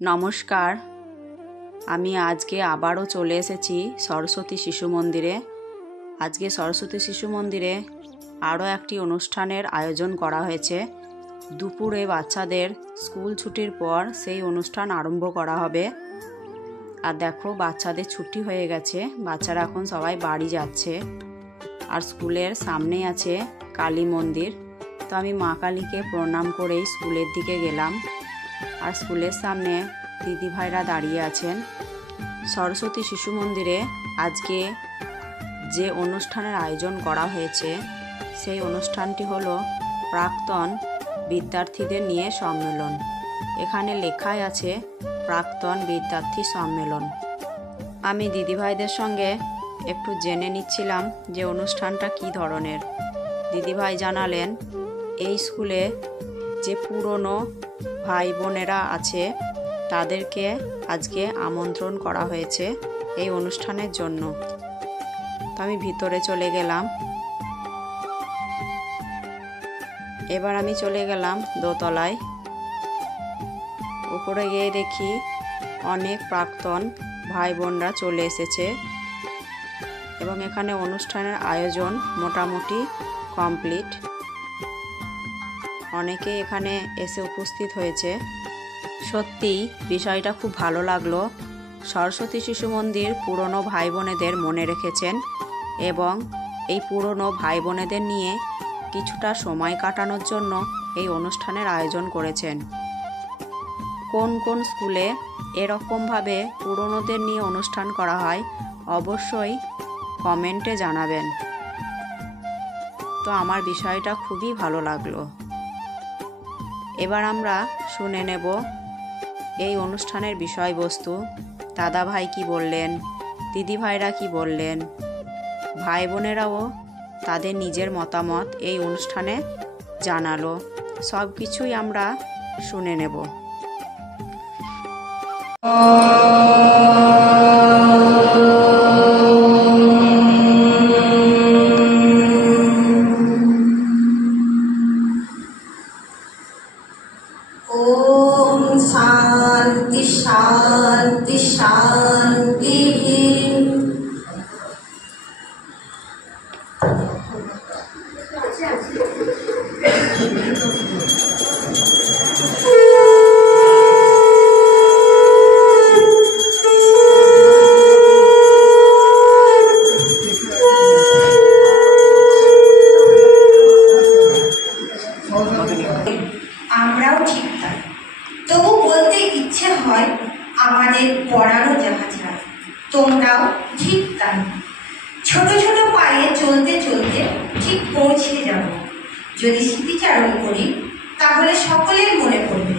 নমস্কার। আমি আজকে আবারও চলে এসেছি সরস্বতী শিশু মন্দিরে। আজকে সরস্বতী শিশু মন্দিরে আরও একটি অনুষ্ঠানের আয়োজন করা হয়েছে। দুপুরে বাচ্চাদের স্কুল ছুটির পর সেই অনুষ্ঠান আরম্ভ করা হবে। আর দেখো, বাচ্চাদের ছুটি হয়ে গেছে, বাচ্চারা এখন সবাই বাড়ি যাচ্ছে। আর স্কুলের সামনেই আছে কালী মন্দির। তো আমি মা কালীকে প্রণাম করেই স্কুলের দিকে গেলাম। আর স্কুলের সামনে দিদিভাইরা দাঁড়িয়ে আছেন। সরস্বতী শিশু মন্দিরে আজকে যে অনুষ্ঠানের আয়োজন করা হয়েছে সেই অনুষ্ঠানটি হলো প্রাক্তন বিদ্যার্থীদের নিয়ে সম্মেলন। এখানে লেখাই আছে প্রাক্তন বিদ্যার্থী সম্মেলন। আমি দিদিভাইদের সঙ্গে একটু জেনে নিচ্ছিলাম যে অনুষ্ঠানটা কী ধরনের। দিদিভাই জানালেন এই স্কুলে যে পুরনো ভাই বোনেরা আছে তাদেরকে আজকে আমন্ত্রণ করা হয়েছে এই অনুষ্ঠানের জন্য। তো আমি ভিতরে চলে গেলাম। এবার আমি চলে গেলাম দোতলায়। উপরে গিয়ে দেখি অনেক প্রাক্তন ভাই বোনরা চলে এসেছে এবং এখানে অনুষ্ঠানের আয়োজন মোটামুটি কমপ্লিট। অনেকে এখানে এসে উপস্থিত হয়েছে। সত্যিই বিষয়টা খুব ভালো লাগলো। সরস্বতী শিশু মন্দির পুরনো ভাই বোনেদের মনে রেখেছেন এবং এই পুরনো ভাই বোনেদের নিয়ে কিছুটা সময় কাটানোর জন্য এই অনুষ্ঠানের আয়োজন করেছেন। কোন কোন স্কুলে এরকমভাবে পুরনোদের নিয়ে অনুষ্ঠান করা হয় অবশ্যই কমেন্টে জানাবেন। তো আমার বিষয়টা খুবই ভালো লাগলো। এবার আমরা শুনে নেব এই অনুষ্ঠানের বিষয়বস্তু। দাদা ভাই কি বললেন, দিদি ভাইরা কি বললেন, ভাই বোনেরাও তাদের নিজের মতামত এই অনুষ্ঠানে জানালো। সব কিছুই আমরা শুনে নেব। शांति शांति शांति। আমরাও ঠিক তাই। তবু বলতে ইচ্ছে হয় আমাদের পড়ানো যাহা যায়, তোমরাও ঠিক তাই। ছোট ছোট পায়ে চলতে চলতে ঠিক পৌঁছে যাব। যদি স্মৃতিচারণ করি তাহলে সকলের মনে পড়বে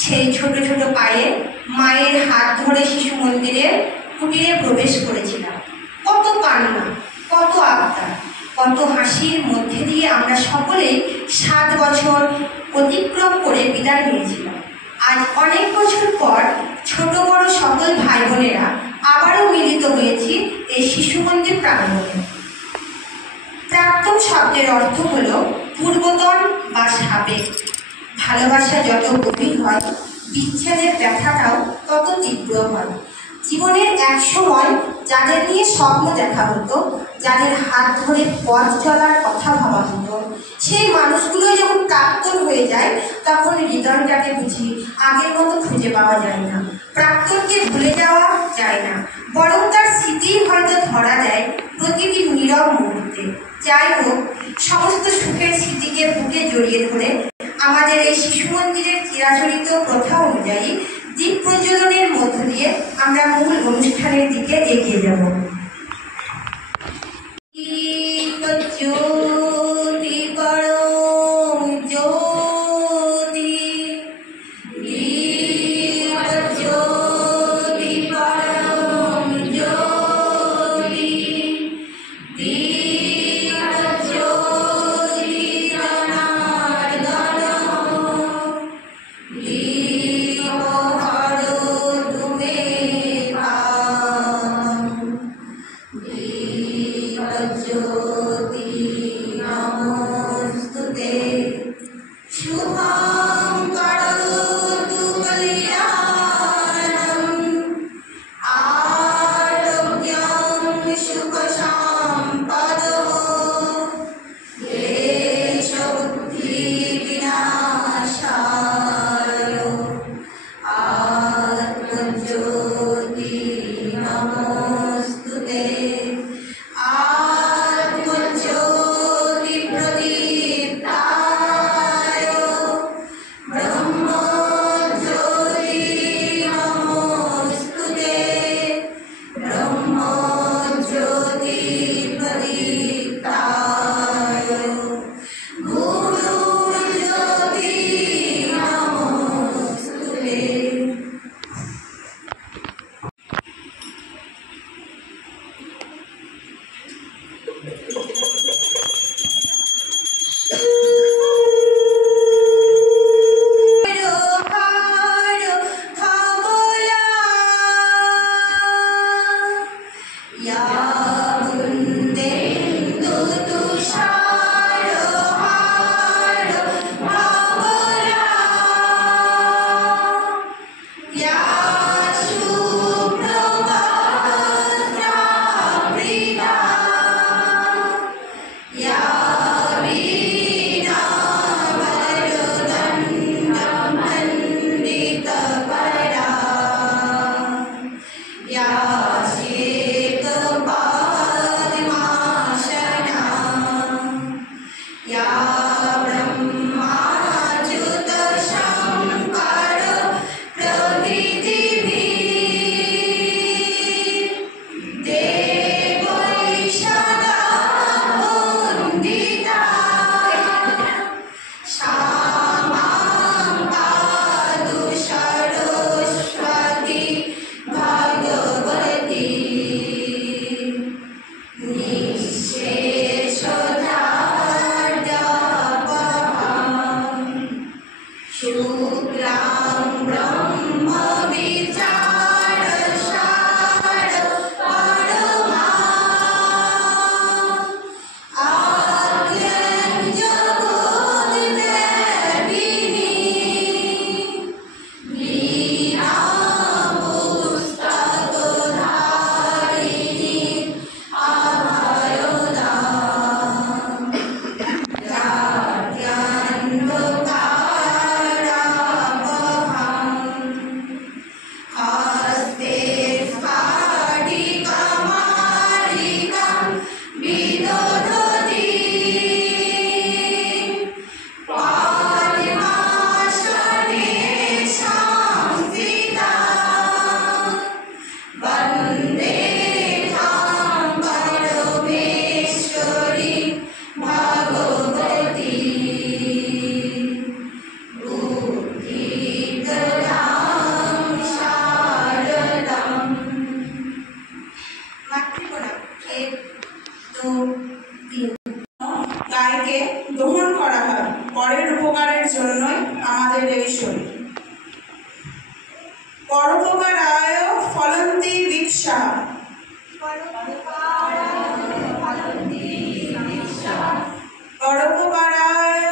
সেই ছোট ছোট পায়ে মায়ের হাত ধরে শিশু মন্দিরের কুটিরে প্রবেশ করেছিলাম। কত কান্না, কত আবদার, কত হাসির মধ্যে দিয়ে আমরা সকলেই 7 বছর অতিক্রম করে বিদায় নিয়েছিলাম। আজ অনেক বছর পর ছোট বড় সকল ভাই বোনেরা আবারও মিলিত হয়েছি এই শিশু মন্দির প্রাঙ্গণে। প্রাক্তন শব্দের অর্থ হল পূর্বতন বা সাবেক। ভালোবাসা যত গভীর হয় বিচ্ছেদের ব্যথাটাও তত তীব্র হয়। জীবনের এক সময় যাদের নিয়ে স্বপ্ন দেখা হতো, যাদের হাত ধরে পথ চলার কথা ভাবা হতো, সেই মানুষগুলো যখন প্রাক্তন হয়ে যায় তখন হৃদয়টাকে বুঝি আগের মতো খুঁজে পাওয়া যায় না। প্রাক্তনকে ভুলে যাওয়া যায় না, বরং তার স্মৃতি হয়তো ধরা দেয় প্রতিটি নীরব মুহূর্তে। যাই হোক, সমস্ত সুখের স্মৃতিকে বুকে জড়িয়ে ধরে আমাদের এই শিশু মন্দিরের চিরাচরিত প্রথা অনুযায়ী দীপ প্রজ্বলনের মধ্য দিয়ে আমরা মূল অনুষ্ঠানের দিকে এগিয়ে যাব। পরোপকারায় ফলন্তি দীক্ষা। পরোপকারায়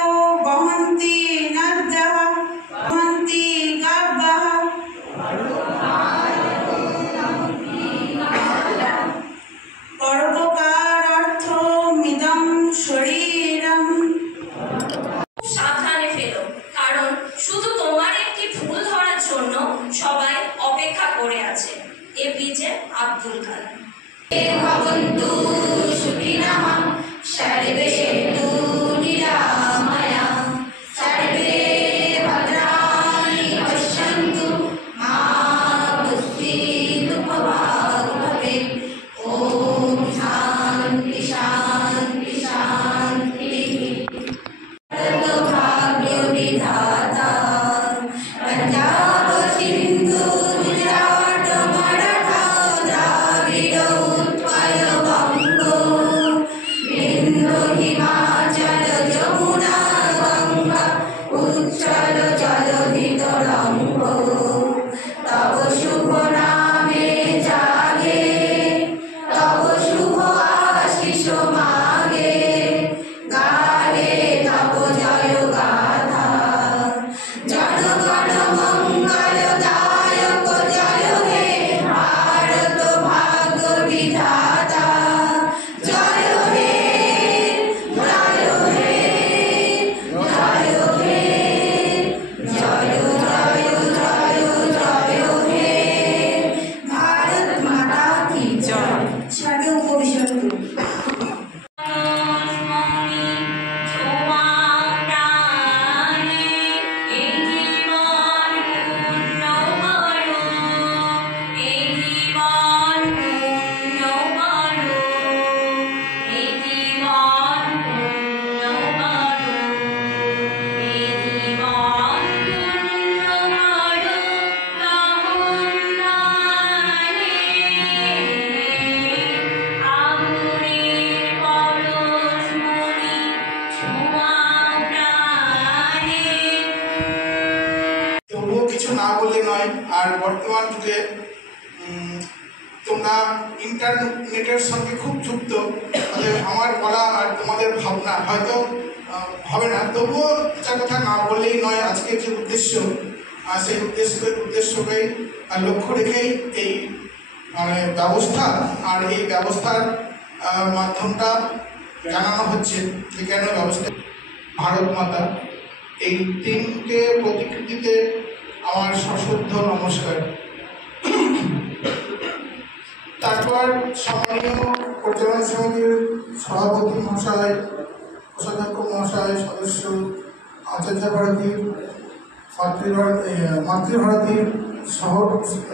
বহন্তি নদ্যঃ বহন্তি গাভ্যঃ। পরোপকারার্থমিদং শরীরম। সাবধানে ফেলো, কারণ শুধু তোমার একটি ভুল ধরার জন্য সবাই অপেক্ষা করে আছে। এপিজে আব্দুল কালাম। ভবন্তু সুখিনঃ সর্বে সন্তু নিরাময়াঃ সর্বে ভদ্রাণি পশ্যন্তু মা কশ্চিৎ দুঃখভাগ্ ভবেৎ। ওম শান্তি শান্তি শান্তিঃ। ভাগ্য বিধাতা পঞ্জাব সিন্ধু গুজরাট মারাঠা দ্রাবিড় উৎকল বঙ্গ বিন্ধ্য হিমাচল যমুনা গঙ্গা উচ্চল জলধি তরঙ্গ। তব শুভ নামে জাগে, তব শুভ আশিস মাগে, গাহে তব জয় গাথা। জনগণ মঙ্গলদায়ক জয় হে ভারত ভাগ্য বিধাতা। জয় হে জয় হে জয় হে জয় জয় জয় জয় হে। ভারত মাতা কি জয়। সাধু উপবিশন্তু। তবুও কিছু না বললে নয়। আর বর্তমান যুগে তোমরা ইন্টারনেটের সঙ্গে খুব যুক্ত, আমার বলা আর তোমাদের ভাবনা হয়তো হবে না, তবুও একটা কথা না বললেই নয়। আজকের যে উদ্দেশ্য, সেই উদ্দেশ্যকে লক্ষ্য রেখেই এই ব্যবস্থা, আর এই ব্যবস্থার মাধ্যমটা জানানো হচ্ছে যে কেন ব্যবস্থা। ভারত মাতা, এই তিনটে প্রতিকৃতিতে আমার সশ্রদ্ধ নমস্কার। তারপর সম্মানীয় পরিচালনা সমিতির সভাপতি মহাশয়, কোষাধ্যক্ষ মহাশয়, সদস্য, আচার্য ভারতীর মাতৃভারতীর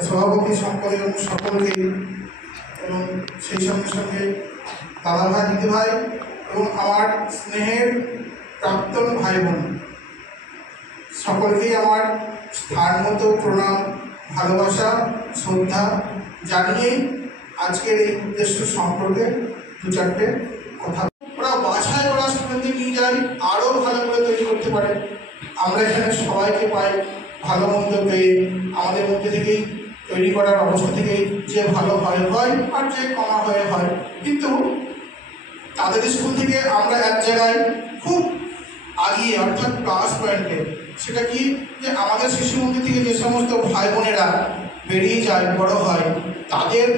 সভাপতি সম্পাদক সকলকে, এবং সেই সঙ্গে সঙ্গে দাদাভাই, দিদিভাই এবং আমার স্নেহের প্রাক্তন ভাই বোন সকলকেই আমার স্থান মতো প্রণাম, ভালোবাসা, শ্রদ্ধা জানিয়ে আজকের এই উদ্দেশ্য সম্পর্কে দু চারটে কথা। ওরা বাছাই করা স্টুডেন্টদের নিয়ে যায়, আরও ভালো করে তৈরি করতে পারে। আমরা এখানে সবাইকে পাই ভালো মন্দ পেয়ে, আমাদের মধ্যে থেকেই তৈরি করার অবস্থা থেকেই যে ভালো হয় হয় আর যে কমা হয়ে হয়। কিন্তু তাদের স্কুল থেকে আমরা এক জায়গায় খুব আগিয়ে, অর্থাৎ প্লাস পয়েন্টে। সেটা কি, যে আমাদের শিশু মন্দির থেকে যে সমস্ত ভাই বোনেরা বেরিয়ে যায়, বড় হয়, তাদের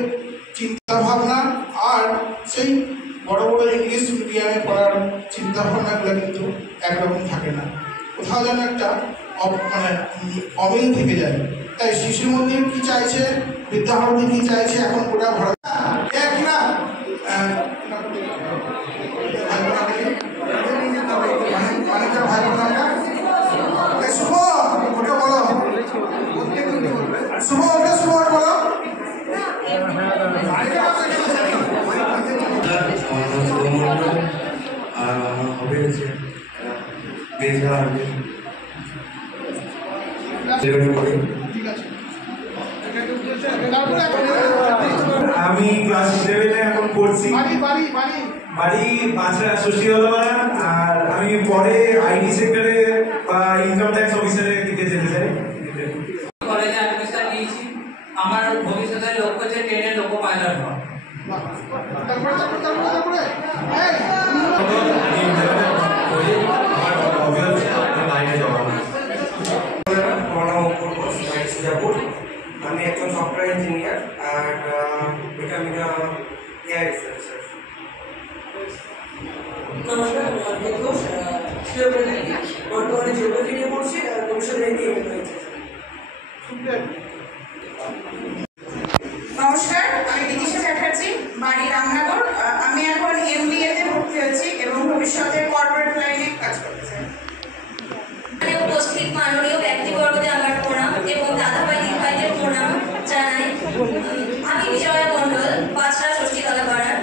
চিন্তাভাবনা আর সেই বড় বড় ইংলিশ মিডিয়ামে পড়ার চিন্তাভাবনাগুলো কিন্তু একরকম থাকে না, কোথাও যেন একটা অমিল থেকে যায়। তাই শিশু মন্দির কি চাইছে, বিদ্যাভারতী কি চাইছে, এখন গোটা ভারত কিনা ভাই বোনেরা শুভ ওটা বলো, শুভ ওটা শুভ বলো। আমি ক্লাস 11-এ এখন পড়ছি। বাড়ি পাঁচরা ষষ্ঠী হলমারা। আর আমি পরে আইটি সেক্টরে বা ইনকাম ট্যাক্স অফিসারের দিকে যেতে চাই। কলেজে অ্যাডমিশন নিয়েছি। আমার ভবিষ্যতের লক্ষ্য হচ্ছে ট্রেনের লোকো পাইলট হওয়া। তারপরে আমি একজন সফটওয়্যার ইঞ্জিনিয়ার আর এটা আমি এআই রিসার্চার। নমস্কার, আমি ঘোষ, বর্তমানে জিওগ্রাফি নিয়ে পড়ছি আর ভবিষ্যতে এগিয়ে রয়েছে। নমস্কার, আমি বিদিশা চ্যাটার্জি, বাড়ি রামনগর। আমি এখন MBA তে ভর্তি হয়েছি এবং ভবিষ্যতে কর্পোরেট লাইনে কাজ করতে চাই। এখানে উপস্থিত মাননীয় ব্যক্তিবর্গদের আমার প্রণাম এবং দাদাভাই দিদিভাইদের প্রণাম জানাই। আমি বিজয়া মণ্ডল, পাঁচরা ষষ্ঠীতলা পাড়ার।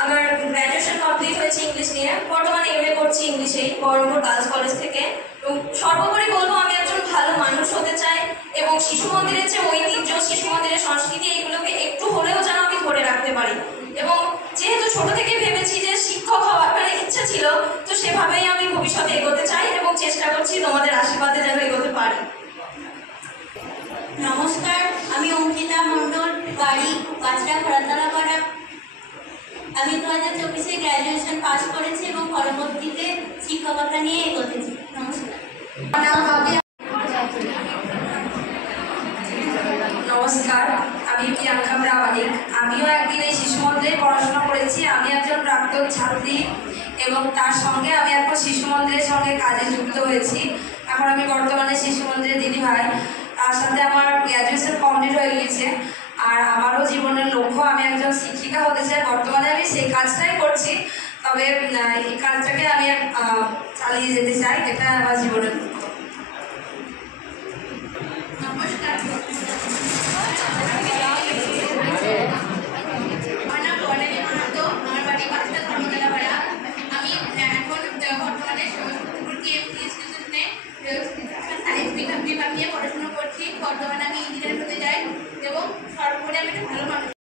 আমার গ্র্যাজুয়েশন কমপ্লিট হয়েছে ইংলিশ নিয়ে, বর্তমানে MA করছি ইংলিশেই বহরমপুর গার্লস কলেজ থেকে। এবং সর্বোপরি বলবো আমি একজন ভালো মানুষ হতে চাই এবং শিশু মন্দিরের যে ঐতিহ্য, শিশু মন্দিরের সংস্কৃতি, এইগুলোকে একটু হলেও যেন আমি ধরে রাখতে পারি। এবং যেহেতু ছোট থেকে ভেবেছি যে শিক্ষক হওয়ার মানে ইচ্ছা ছিল, তো সেভাবেই আমি ভবিষ্যতে এগোতে চাই এবং চেষ্টা করছি তোমাদের আশীর্বাদে যেন এগোতে পারি। নমস্কার, আমি অঙ্কিতা মণ্ডল, বাড়ি পাঁচরা খোড়াতলা পাড়া। আমি 2024-এ গ্র্যাজুয়েশন পাস করেছি এবং পরবর্তীতে শিক্ষকতা নিয়ে এগোতেছি। নমস্কার। নমস্কার, আমি প্রিয়াঙ্কা প্রামাণিক। আমিও একদিন এই শিশু মন্দিরে পড়াশোনা করেছি। আমি একজন প্রাক্তন ছাত্রী এবং তার সঙ্গে আমি এখন শিশু মন্দিরের সঙ্গে কাজে যুক্ত হয়েছি। এখন আমি বর্তমানে শিশু মন্দিরে দিদিভাই, তার সাথে আমার গ্র্যাজুয়েশন কমপ্লিট হয়ে গিয়েছে। আর আমারও জীবনের লক্ষ্য, আমি একজন শিক্ষিকা হতে চাই। বর্তমানে আমি সেই কাজটাই করছি, তবে এই কাজটাকে আমি চালিয়ে যেতে চাই, এটা আমার জীবনের লক্ষ্য।